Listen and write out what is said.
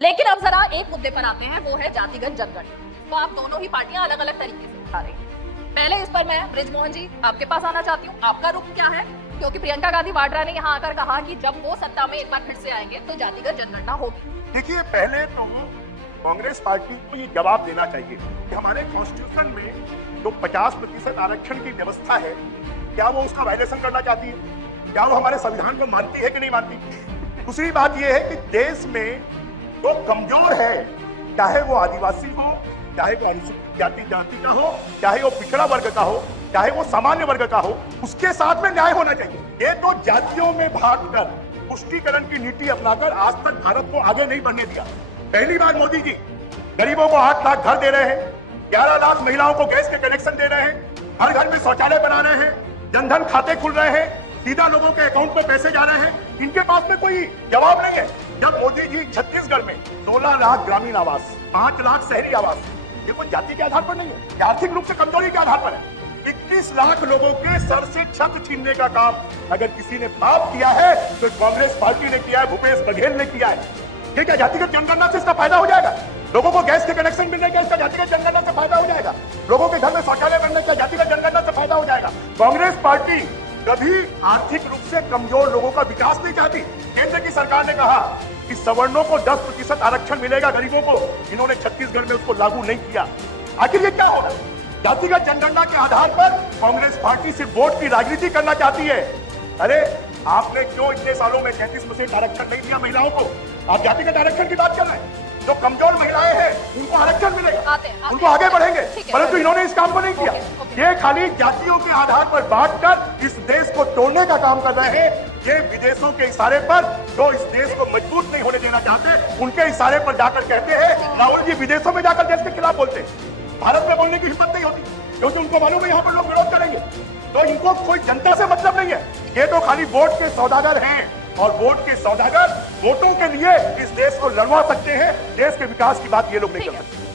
लेकिन अब जरा एक मुद्दे पर आते हैं, वो है जातिगत जनगणना। तो आप दोनों ही पार्टियां अलग अलग तरीके से उठा रही हैं। पहले इस पर मैं बृजमोहन जी आपके पास आना चाहती हूँ, आपका रुख क्या है? क्योंकि प्रियंका गांधी वाड्रा ने यहाँ आकर कहा कि जब वो सत्ता में एक बार फिर से आएंगे तो जातिगत जनगणना होगी। देखिए, पहले तो कांग्रेस पार्टी को ये जवाब देना चाहिए कि हमारे कॉन्स्टिट्यूशन में जो 50% आरक्षण की व्यवस्था है, क्या वो उसका वायलेशन करना चाहती है? क्या वो हमारे संविधान को मानती है कि नहीं मानती? दूसरी बात यह है कि देश में जो कमजोर है, चाहे वो आदिवासी हो, चाहे वो अनुसूचित जाति का हो, चाहे वो पिछड़ा वर्ग का हो, चाहे वो सामान्य वर्ग का हो, उसके साथ में न्याय होना चाहिए। ये तो जातियों में बांटकर पुष्टिकरण की नीति अपनाकर आज तक भारत को आगे नहीं बढ़ने दिया। पहली बार मोदी जी गरीबों को 8 लाख घर दे रहे हैं, 11 लाख महिलाओं को गैस के कनेक्शन दे रहे हैं, हर घर में शौचालय बना रहे हैं, जनधन खाते खुल रहे हैं, सीधा लोगों के अकाउंट में पैसे जा रहे हैं। इनके पास में कोई जवाब नहीं है। जब मोदी जी छत्तीसगढ़ में 16 लाख ग्रामीण आवास, 5 लाख शहरी आवास, ये कोई जाति के आधार पर नहीं है, ये आर्थिक रूप से कमजोरी के आधार पर है। 21 लाख लोगों के सर से छत छीनने का काम अगर किसी ने पाप किया है तो कांग्रेस पार्टी ने किया है, भूपेश बघेल ने किया है। ये क्या जातिगत जनगणना से इसका फायदा हो जाएगा? लोगों को गैस के कनेक्शन मिलने का इसका जातिगत जनगणना से फायदा हो जाएगा? लोगों के घर में शौचालय बनने का जातिगत जनगणना से फायदा हो जाएगा? कांग्रेस पार्टी कभी आर्थिक रूप से कमजोर लोगों का विकास नहीं चाहती। केंद्र की सरकार ने कहा कि सवर्णों को 10% आरक्षण मिलेगा, गरीबों को, इन्होंने छत्तीसगढ़ में उसको लागू नहीं किया। आखिर ये क्या हो रहा है? जातिगत जनगणना के आधार पर कांग्रेस पार्टी सिर्फ वोट की राजनीति करना चाहती है। अरे आपने क्यों इतने सालों में 33% आरक्षण नहीं दिया महिलाओं को? आप जातिगत आरक्षण की बात कर रहे हैं। जो कमजोर महिलाएं हैं उनको आरक्षण मिलेगा, उनको आगे बढ़ेंगे, परंतु इन्होंने इस काम को नहीं किया। ये खाली जातियों के आधार पर बांटकर इस देश को तोड़ने का काम कर रहे हैं। ये विदेशों के इशारे पर, जो इस देश को मजबूत नहीं होने देना चाहते, उनके इशारे पर जाकर कहते हैं। राहुल जी विदेशों में जाकर देश के खिलाफ बोलते हैं, भारत में बोलने की हिम्मत नहीं होती, क्योंकि उनको मालूम है यहाँ पर लोग विरोध करेंगे। तो इनको कोई जनता से मतलब नहीं है, ये तो खाली वोट के सौदागर हैं। और वोट के सौदागर वोटों के लिए इस देश को लड़वा सकते हैं, देश के विकास की बात ये लोग नहीं कर सकते।